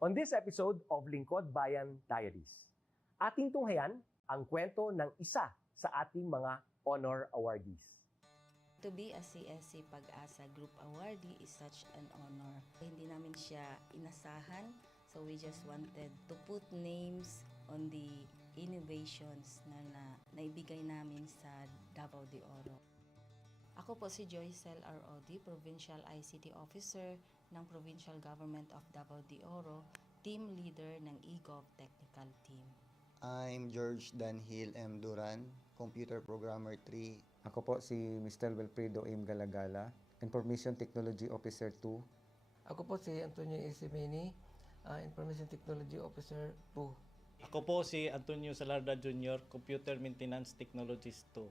On this episode of Lingkod Bayan Diaries, ating tunghayan ang kwento ng isa sa ating mga honor awardees. To be a CSC Pag-asa Group Awardee is such an honor. Hindi namin siya inasahan, so we just wanted to put names on the innovations na naibigay namin sa Davao de Oro. Ako po si Joycel R.O.D., Provincial ICT Officer ng Provincial Government of Davao de Oro, Team Leader ng eGov Technical Team. I'm George Danhil M. Duran, Computer Programmer 3. Ako po si Mr. Wilfredo M. Galagala, Information Technology Officer 2. Ako po si Antonio Isimini, Information Technology Officer 2. Ako po si Antonio Salarda Jr., Computer Maintenance Technologist 2.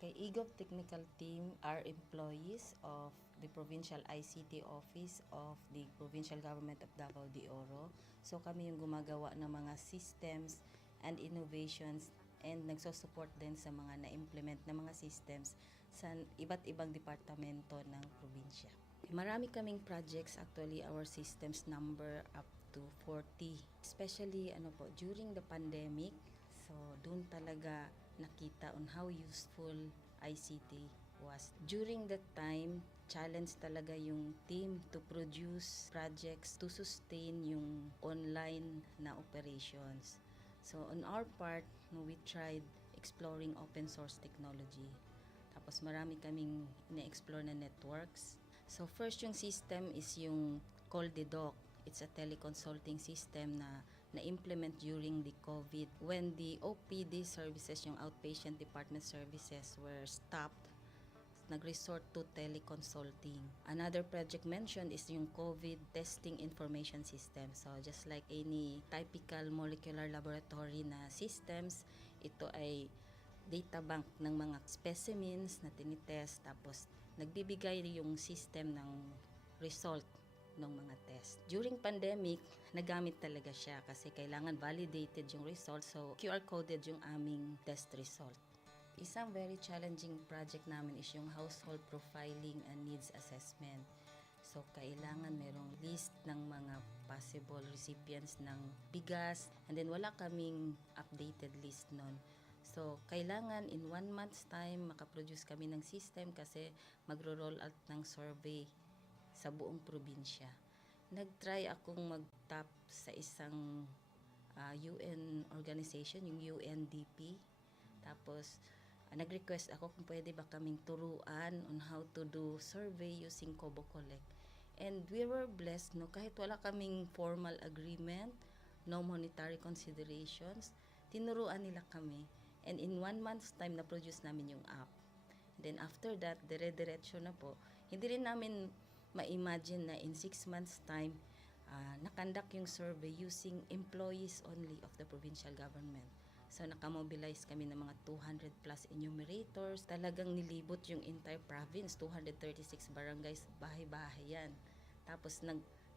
Kay eGov Technical Team are employees of the Provincial ICT Office of the Provincial Government of Davao de Oro. So kami yung gumagawa ng mga systems and innovations and nagsusupport din sa mga na-implement na mga systems sa iba't ibang departamento ng probinsya. Marami kaming projects, actually our systems number up to 40. Especially during the pandemic, so doon talaga nakita on how useful ICT was. During that time, challenge talaga yung team to produce projects to sustain yung online na operations. So on our part, we tried exploring open source technology. Tapos marami kaming ina-explore na networks. So first yung system is yung CallDedoc. It's a teleconsulting system na na-implement during the COVID when the OPD services, yung outpatient department services were stopped. Nag-resort to teleconsulting. Another project mentioned is yung COVID testing information system. So just like any typical molecular laboratory na systems, ito ay data bank ng mga specimens na tinitest, tapos nagbibigay yung system ng result ng mga test. During pandemic, nagamit talaga siya kasi kailangan validated yung result, so QR coded yung aming test result. Isang very challenging project namin is yung household profiling and needs assessment. So kailangan merong list ng mga possible recipients ng bigas, and then wala kaming updated list nun. So kailangan in 1 month's time makaproduce kami ng system kasi magro-roll out ng survey sa buong probinsya. Nag-try akong mag-tap sa isang UN organization, yung UNDP. Tapos, nag-request ako kung pwede ba kaming turuan on how to do survey using Kobo Collect. And we were blessed, kahit wala kaming formal agreement, no monetary considerations, tinuruan nila kami. And in 1 month's time, na-produce namin yung app. And then after that, dire-diretso na po. Hindi rin namin ma-imagine na in 6 months' time, nakandak yung survey using employees only of the provincial government. So, nakamobilize kami ng mga 200 plus enumerators. Talagang nilibot yung entire province, 236 barangays, bahay-bahay yan. Tapos,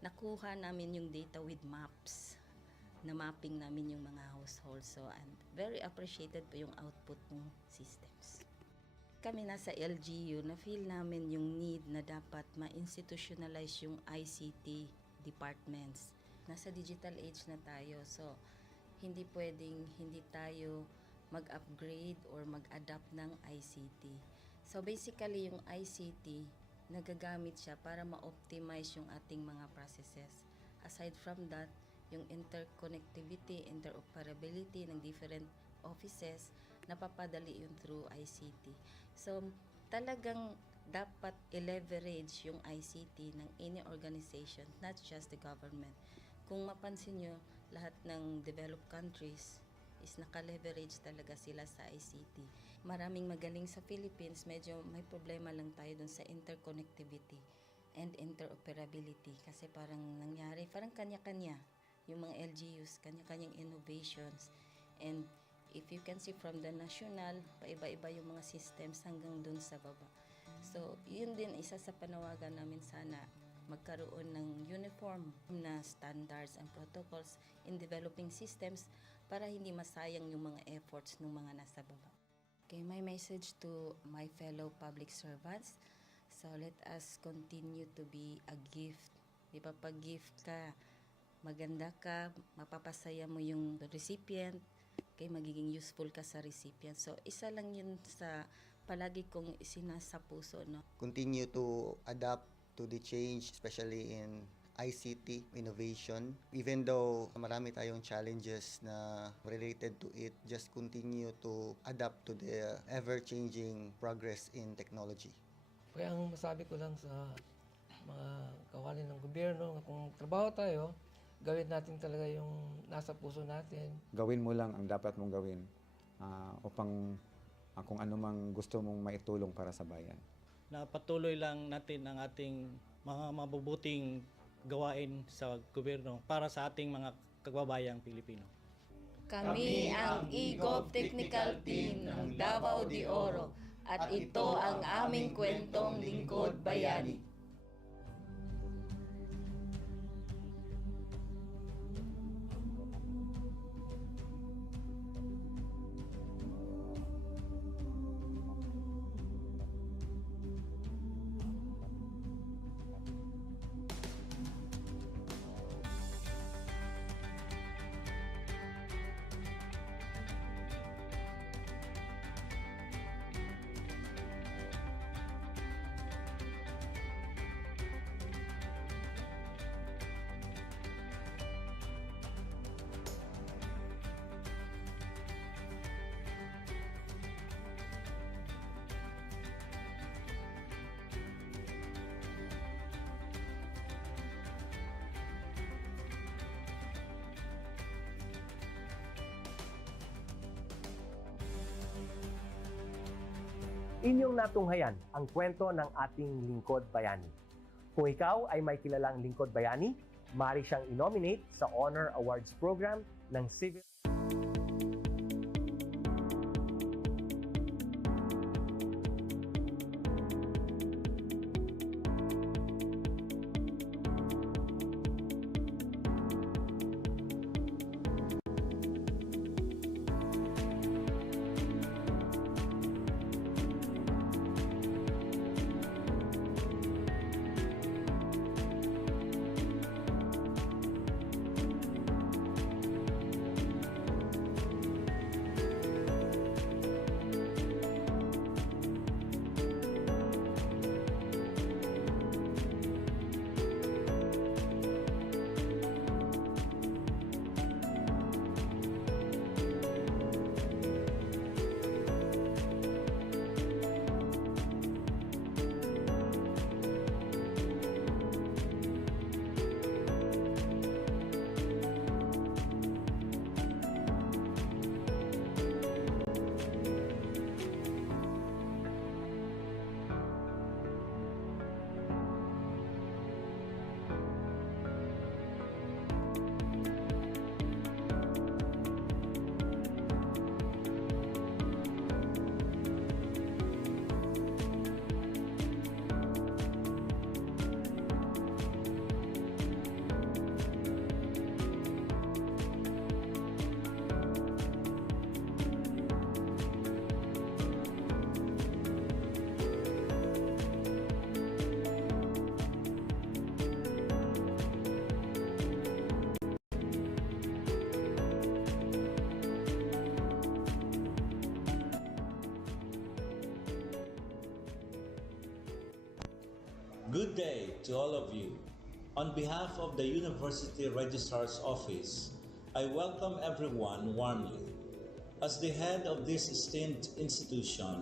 nakuha namin yung data with maps. Na mapping namin yung mga households. So, and very appreciated po yung output ng systems. Kami nasa LGU, na-feel namin yung need na dapat ma-institutionalize yung ICT departments. Nasa digital age na tayo, so hindi pwedeng hindi tayo mag-upgrade or mag-adapt ng ICT. So basically yung ICT, nagagamit siya para ma-optimize yung ating mga processes. Aside from that, yung interconnectivity, interoperability ng different offices, napapadali yun through ICT. So, talagang dapat i-leverage yung ICT ng any organization, not just the government. Kung mapansin nyo, lahat ng developed countries is naka-leverage talaga sila sa ICT. Maraming magaling sa Philippines, medyo may problema lang tayo dun sa interconnectivity and interoperability kasi parang nangyari, parang kanya-kanya yung mga LGUs, kanya-kanyang innovations. And if you can see from the national, paiba-iba yung mga systems hanggang dun sa baba. So, yun din isa sa panawagan namin, sana magkaroon ng uniform na standards and protocols in developing systems para hindi masayang yung mga efforts ng mga nasa baba. Okay, my message to my fellow public servants, so let us continue to be a gift. Di ba, pag gift ka, maganda ka, mapapasaya mo yung recipient, kay magiging useful ka sa recipient. So, isa lang yun sa palagi kong isinasa puso, no? Continue to adapt to the change, especially in ICT innovation. Even though marami tayong challenges na related to it, just continue to adapt to the ever-changing progress in technology. Kaya ang masabi ko lang sa mga kawani ng gobyerno, kung trabaho tayo, gawin natin talaga yung nasa puso natin. Gawin mo lang ang dapat mong gawin upang kung ano mang gusto mong maitulong para sa bayan. Na patuloy lang natin ang ating mga mabubuting gawain sa gobyerno para sa ating mga kababayang Pilipino. Kami ang EGOV Technical Team ng Davao de Oro at ito ang aming kwentong lingkod bayani. Inyong natunghayan ang kwento ng ating lingkod bayani. Kung ikaw ay may kilalang lingkod bayani, maaari siyang i-nominate sa Honor Awards Program ng Civil Good day to all of you. On behalf of the University Registrar's Office, I welcome everyone warmly. As the head of this esteemed institution,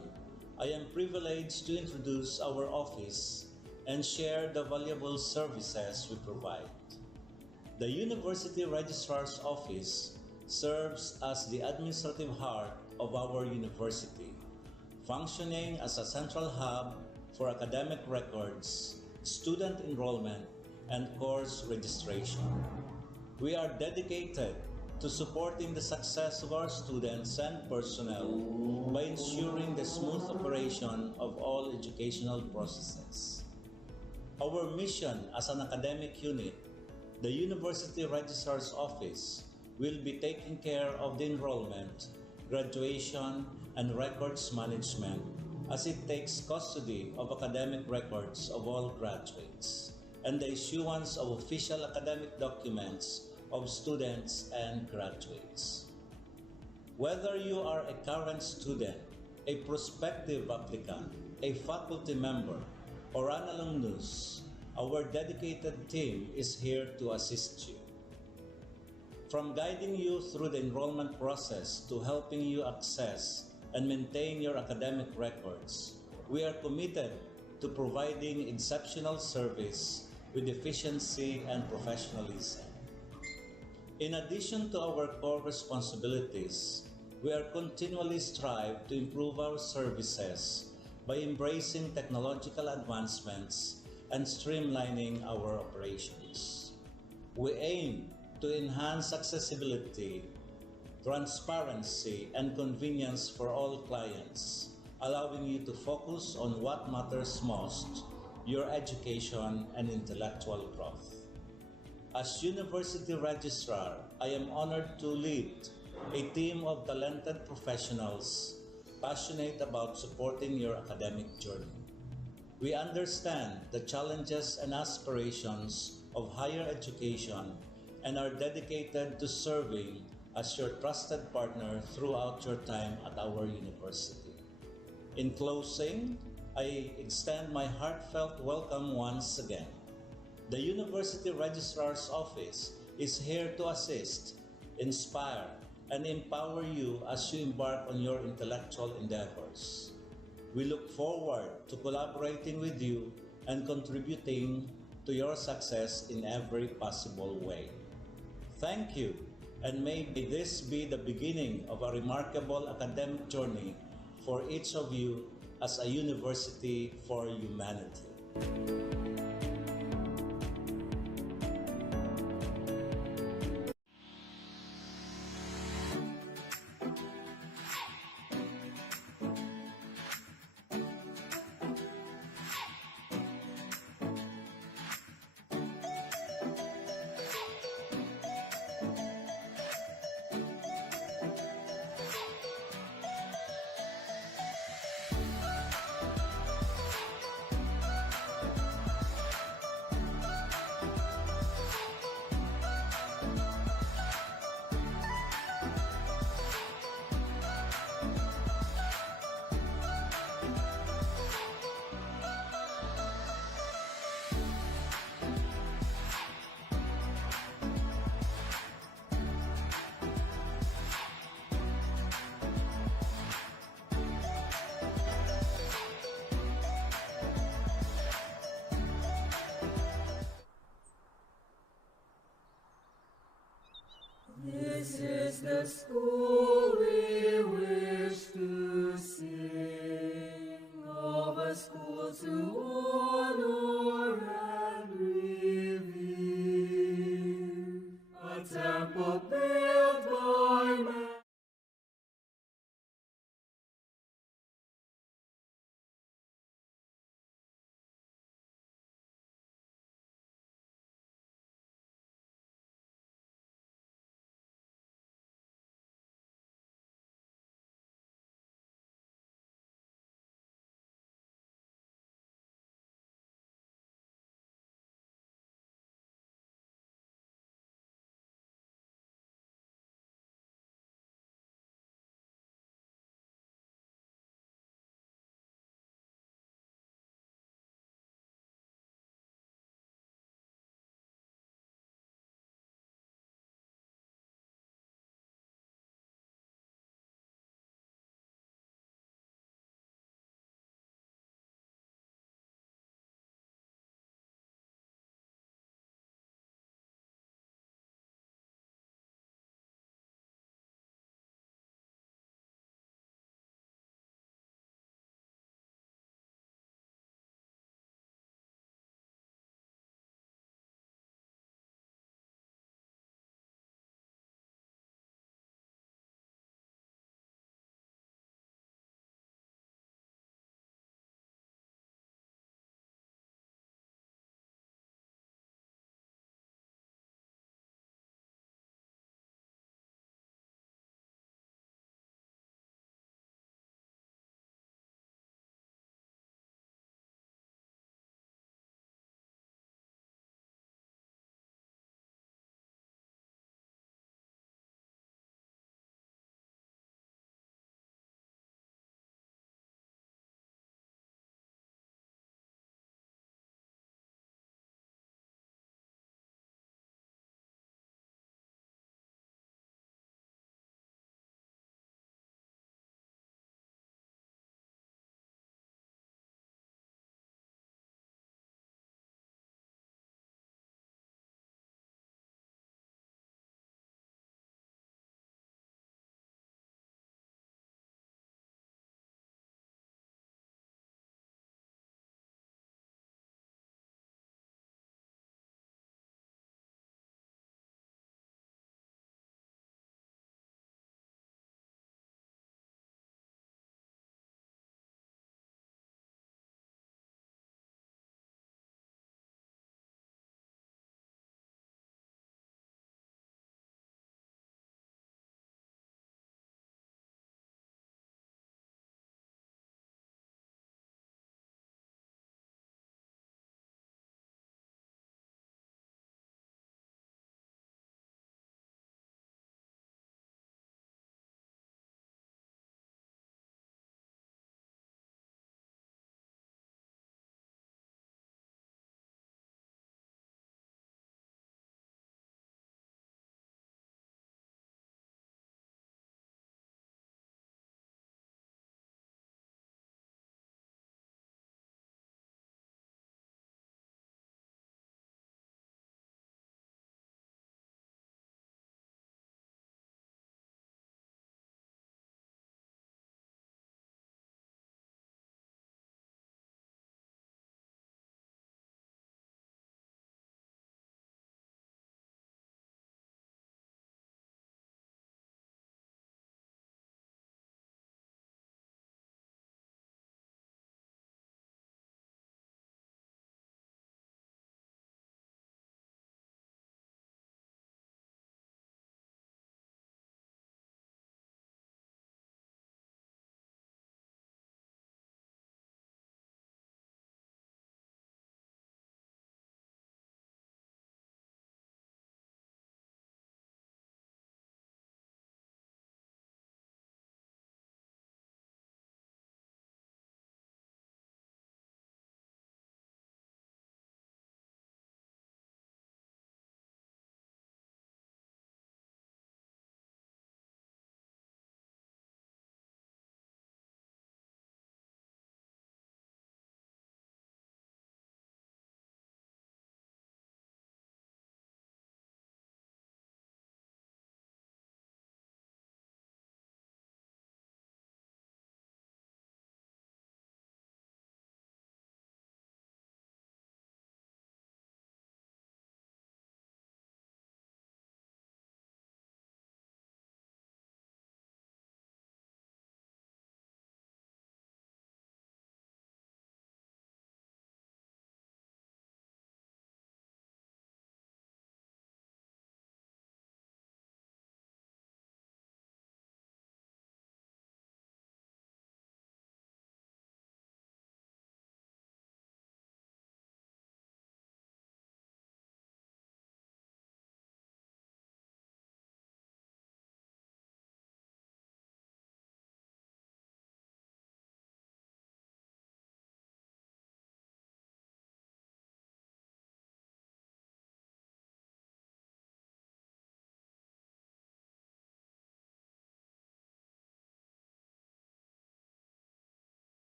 I am privileged to introduce our office and share the valuable services we provide. The University Registrar's Office serves as the administrative heart of our university, functioning as a central hub for academic records, student enrollment, and course registration. We are dedicated to supporting the success of our students and personnel by ensuring the smooth operation of all educational processes. Our mission as an academic unit, the University Registrar's Office, will be taking care of the enrollment, graduation, and records management as it takes custody of academic records of all graduates and the issuance of official academic documents of students and graduates. Whether you are a current student, a prospective applicant, a faculty member, or an alumnus, our dedicated team is here to assist you. From guiding you through the enrollment process to helping you access and maintain your academic records, we are committed to providing exceptional service with efficiency and professionalism. In addition to our core responsibilities, we are continually strive to improve our services by embracing technological advancements and streamlining our operations. We aim to enhance accessibility, transparency, and convenience for all clients, allowing you to focus on what matters most, your education and intellectual growth. As University Registrar, I am honored to lead a team of talented professionals passionate about supporting your academic journey. We understand the challenges and aspirations of higher education and are dedicated to serving as your trusted partner throughout your time at our university. In closing, I extend my heartfelt welcome once again. The University Registrar's Office is here to assist, inspire, and empower you as you embark on your intellectual endeavors. We look forward to collaborating with you and contributing to your success in every possible way. Thank you, and may this be the beginning of a remarkable academic journey for each of you as a university for humanity. This is the school we wish to sing, of a school to honor and revere, a temple built by man.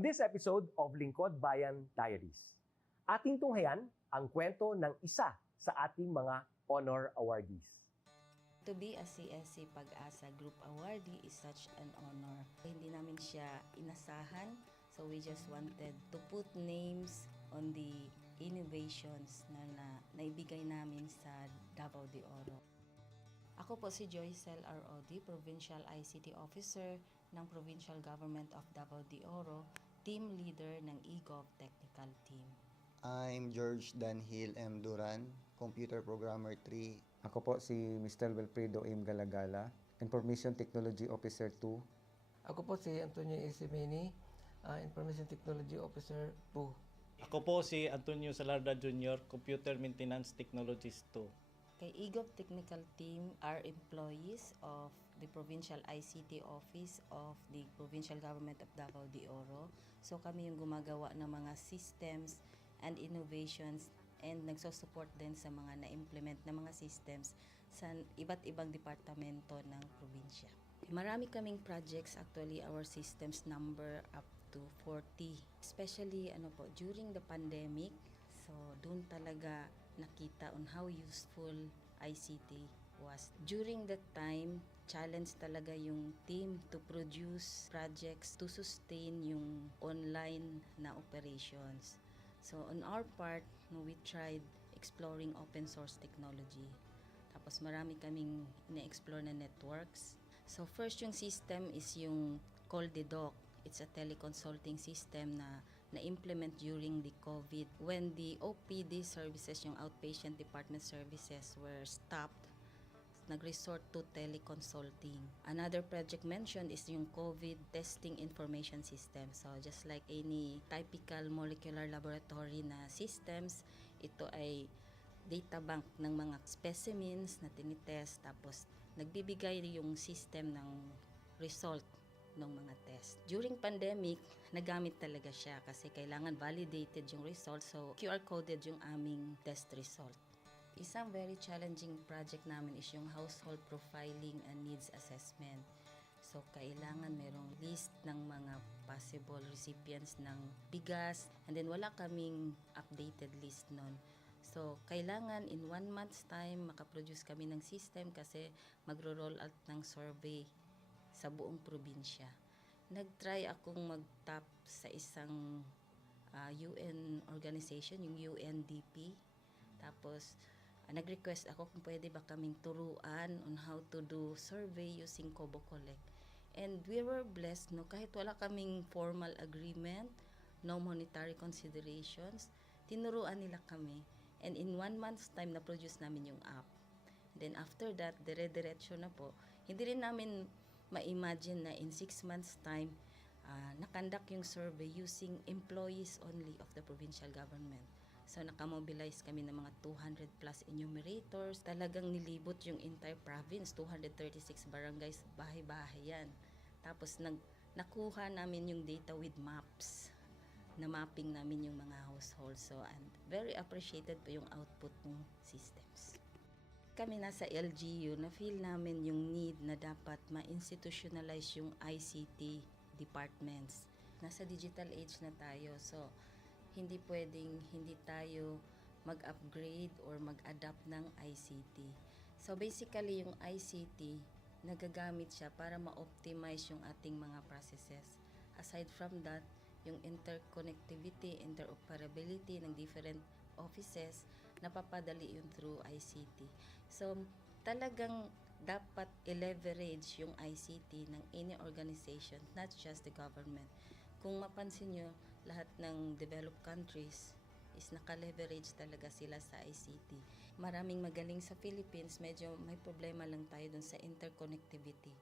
On this episode of Lingkod Bayan Diaries, ating tunghayan ang kwento ng isa sa ating mga honor awardees. To be a CSC Pag-asa Group Awardee is such an honor. Hindi namin siya inasahan, so we just wanted to put names on the innovations na naibigay namin sa Davao de Oro. Ako po si Joycel R. Odi, Provincial ICT Officer ng Provincial Government of Davao de Oro, Team Leader ng eGov Technical Team. I'm George Danhil M. Duran, Computer Programmer 3. Ako po si Mr. Wilfredo M. Galagala, Information Technology Officer 2. Ako po si Antonio Isimini, Information Technology Officer 2. Ako po si Antonio Salarda Jr., Computer Maintenance Technologist 2. Kay eGov Technical Team are employees of the Provincial ICT Office of the Provincial Government of Davao de Oro. So kami yung gumagawa ng mga systems and innovations and nagsusupport din sa mga na-implement na mga systems sa iba't ibang departamento ng probinsya. Marami kaming projects, actually our systems number up to 40. Especially during the pandemic, so doon talaga nakita on how useful ICT was. During that time, challenge talaga yung team to produce projects to sustain yung online na operations. So on our part, we tried exploring open source technology. Tapos marami kaming ina-explore na networks. So first yung system is yung CallDedoc. It's a teleconsulting system na na-implement during the COVID. When the OPD services, yung outpatient department services, were stopped, nag-resort to teleconsulting. Another project mentioned is yung COVID testing information system. So just like any typical molecular laboratory na systems, ito ay data bank ng mga specimens na tinitest, tapos nagbibigay yung system ng result ng mga test. During pandemic, nagamit talaga siya kasi kailangan validated yung result, so QR-coded yung aming test result. Isang very challenging project namin is yung household profiling and needs assessment. So kailangan merong list ng mga possible recipients ng bigas, and then wala kaming updated list nun. So kailangan in 1 month's time makaproduce kami ng system kasi magro-roll out ng survey sa buong probinsya. Nag-try akong mag-tap sa isang UN organization, yung UNDP. Tapos, nag-request ako kung pwede ba kaming turuan on how to do survey using Kobo Collect. And we were blessed, kahit wala kaming formal agreement, no monetary considerations, tinuruan nila kami. And in 1 month's time, na-produce namin yung app. Then after that, dire-diretso na po. Hindi rin namin ma-imagine na in 6 months' time, nakandak yung survey using employees only of the provincial government. So nakamobilize kami ng mga 200 plus enumerators. Talagang nilibot yung entire province, 236 barangays, bahay-bahay yan. Tapos nakuha namin yung data with maps. Na mapping namin yung mga households. So and very appreciated po yung output ng systems. Kami nasa LGU, na-feel namin yung need na dapat ma-institutionalize yung ICT departments. Nasa digital age na tayo, so hindi pwedeng hindi tayo mag-upgrade or mag-adapt ng ICT. So basically, yung ICT, nagagamit siya para ma-optimize yung ating mga processes. Aside from that, yung interconnectivity, interoperability ng different offices, napapadali yun through ICT. So, talagang dapat i-leverage yung ICT ng any organization, not just the government. Kung mapansin nyo, lahat ng developed countries is naka-leverage talaga sila sa ICT. Maraming magaling sa Philippines, medyo may problema lang tayo dun sa interconnectivity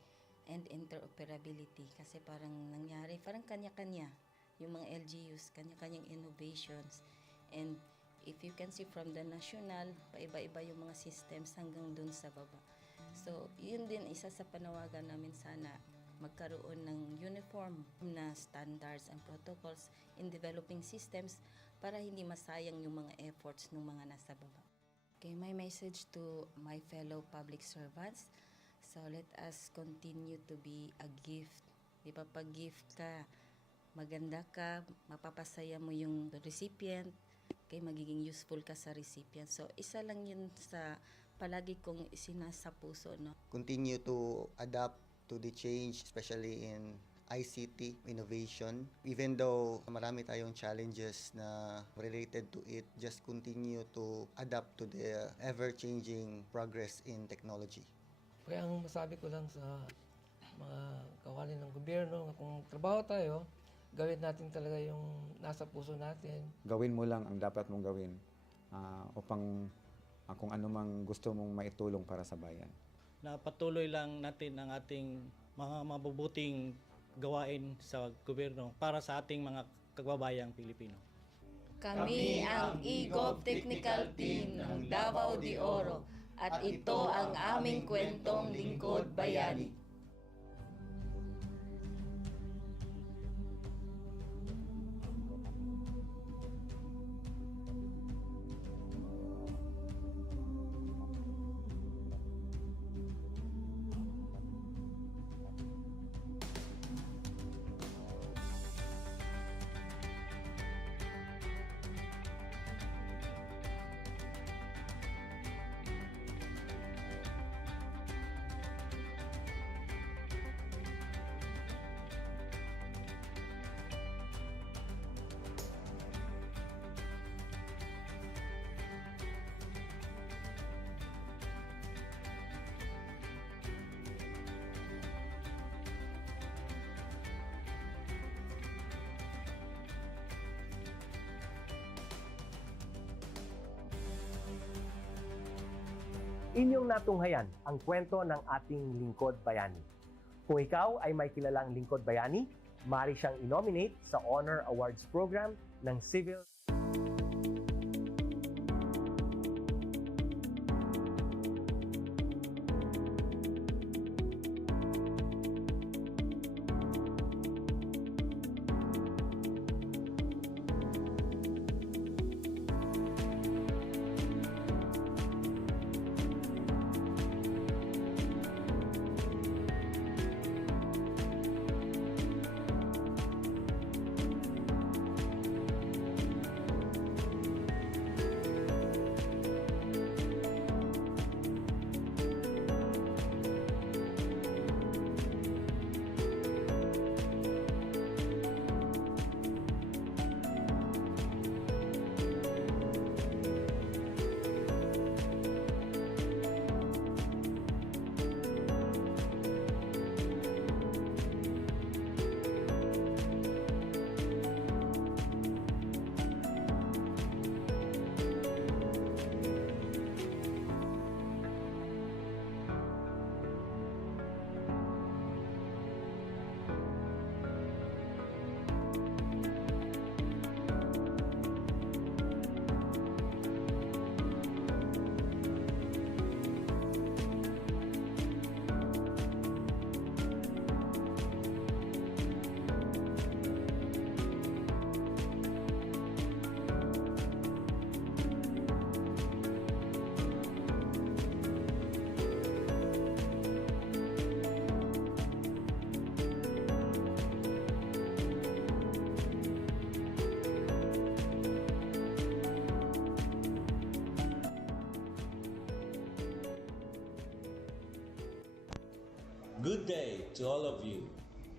and interoperability. Kasi parang nangyari, parang kanya-kanya yung mga LGUs, kanya-kanyang innovations. And if you can see from the national, paiba-iba yung mga systems hanggang dun sa baba. So, yun din isa sa panawagan namin, sana magkaroon ng uniform na standards and protocols in developing systems para hindi masayang yung mga efforts ng mga nasa baba. Okay, my message to my fellow public servants, so let us continue to be a gift. Di ba, pag gift ka, maganda ka, mapapasaya mo yung recipient, kay magiging useful ka sa recipient. So, isa lang yun sa palagi kong isinasa puso, no? Continue to adapt to the change, especially in ICT innovation. Even though marami tayong challenges na related to it, just continue to adapt to the ever-changing progress in technology. Kaya ang masabi ko lang sa mga kawani ng gobyerno, kung trabaho tayo, gawin natin talaga yung nasa puso natin. Gawin mo lang ang dapat mong gawin upang kung ano mang gusto mong maitulong para sa bayan. Na patuloy lang natin ang ating mga mabubuting gawain sa gobyerno para sa ating mga kababayang Pilipino. Kami ang EGOV Technical Team ng Davao de Oro at ito ang aming kwentong Lingkod Bayani. Inyong natunghayan ang kwento ng ating lingkod bayani. Kung ikaw ay may kilalang lingkod bayani, maaari siyang i-nominate sa Honor Awards Program ng Civil Good day to all of you.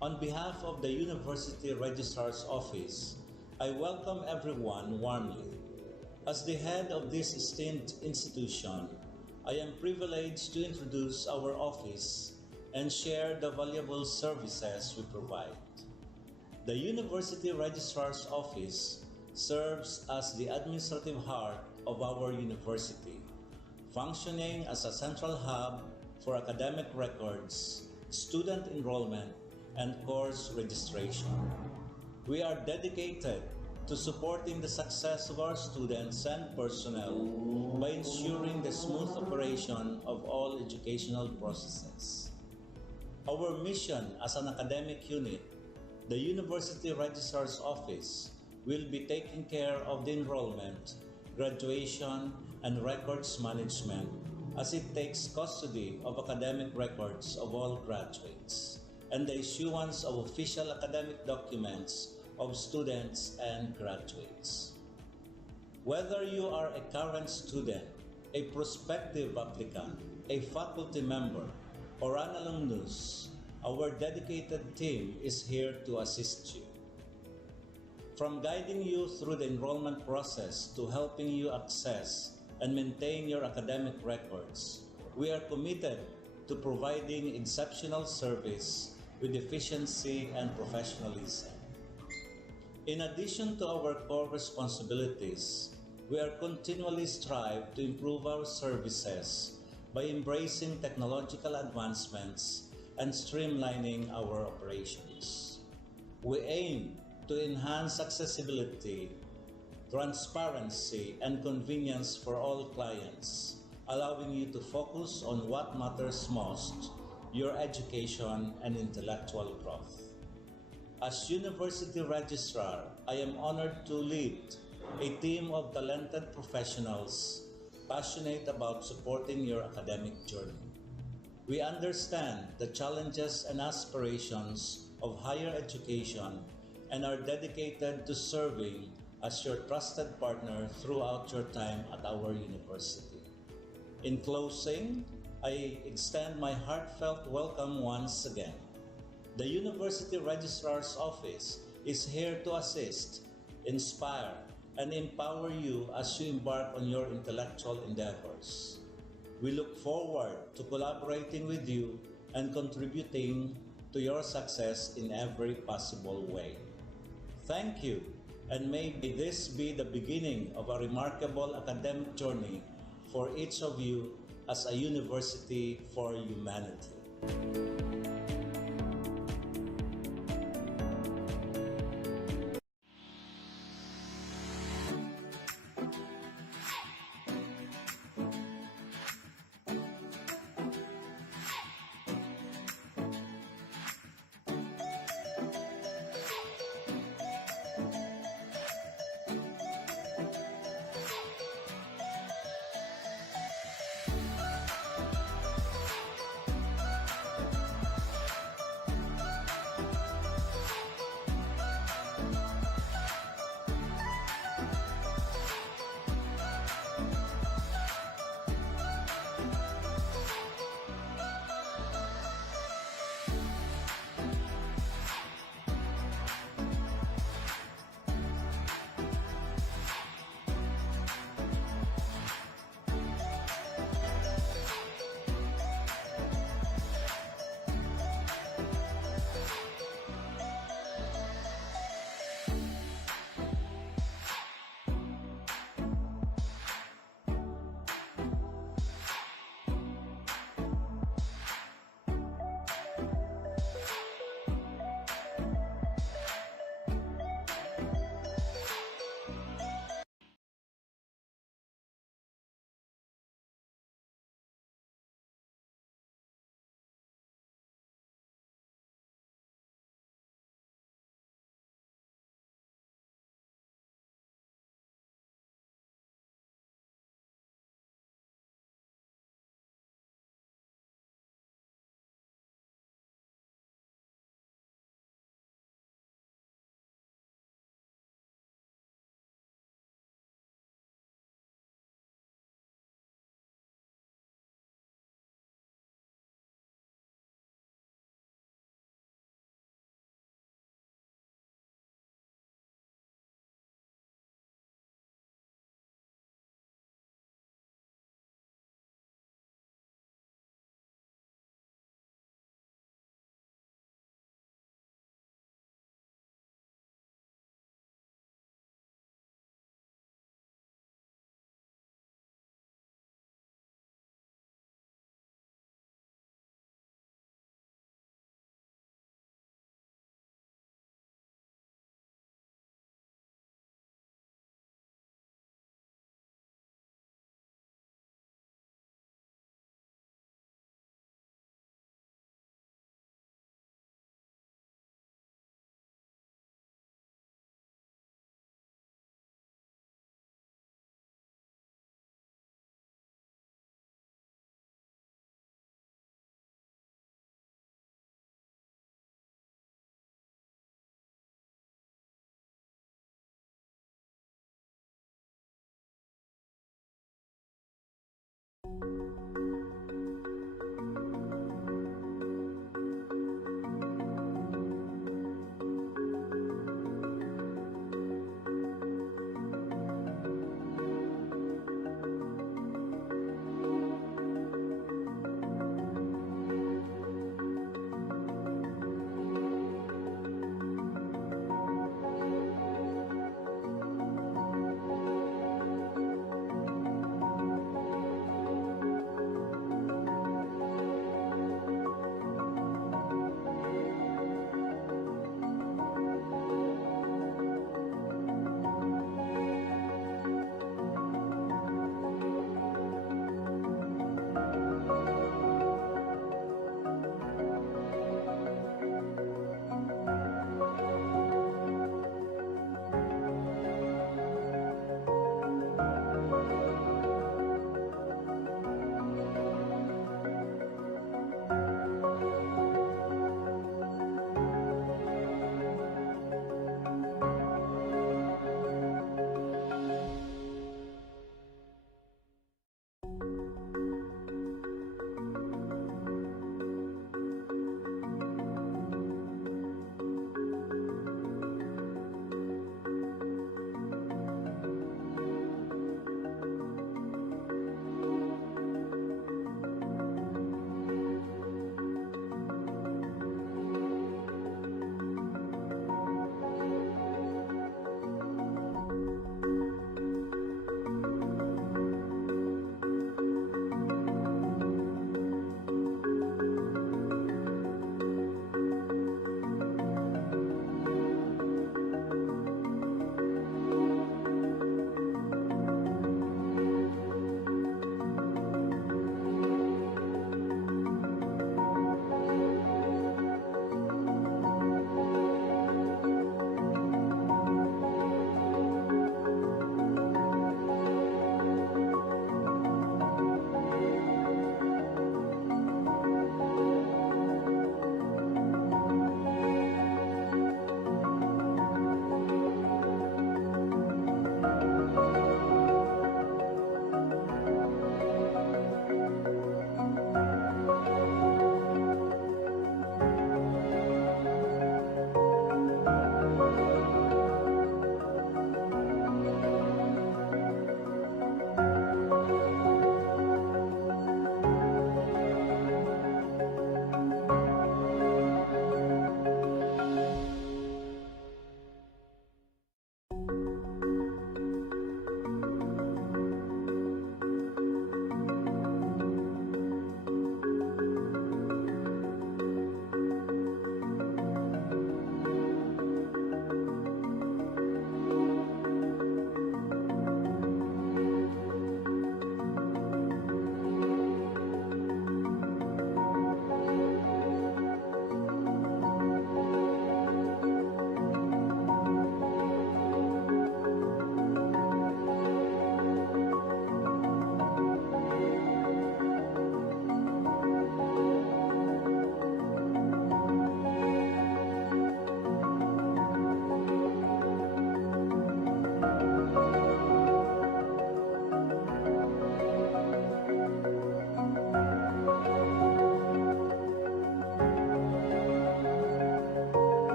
On behalf of the University Registrar's Office, I welcome everyone warmly. As the head of this esteemed institution, I am privileged to introduce our office and share the valuable services we provide. The University Registrar's Office serves as the administrative heart of our university, functioning as a central hub for academic records, student enrollment, and course registration. We are dedicated to supporting the success of our students and personnel by ensuring the smooth operation of all educational processes. Our mission as an academic unit, the University Registrar's Office, will be taking care of the enrollment, graduation, and records management as it takes custody of academic records of all graduates and the issuance of official academic documents of students and graduates. Whether you are a current student, a prospective applicant, a faculty member, or an alumnus, our dedicated team is here to assist you. From guiding you through the enrollment process to helping you access and maintain your academic records, we are committed to providing exceptional service with efficiency and professionalism. In addition to our core responsibilities, we are continually strive to improve our services by embracing technological advancements and streamlining our operations. We aim to enhance accessibility, transparency, and convenience for all clients, allowing you to focus on what matters most, your education and intellectual growth. As University Registrar, I am honored to lead a team of talented professionals passionate about supporting your academic journey. We understand the challenges and aspirations of higher education and are dedicated to serving as your trusted partner throughout your time at our university. In closing, I extend my heartfelt welcome once again. The University Registrar's Office is here to assist, inspire, and empower you as you embark on your intellectual endeavors. We look forward to collaborating with you and contributing to your success in every possible way. Thank you, and may this be the beginning of a remarkable academic journey for each of you as a university for humanity.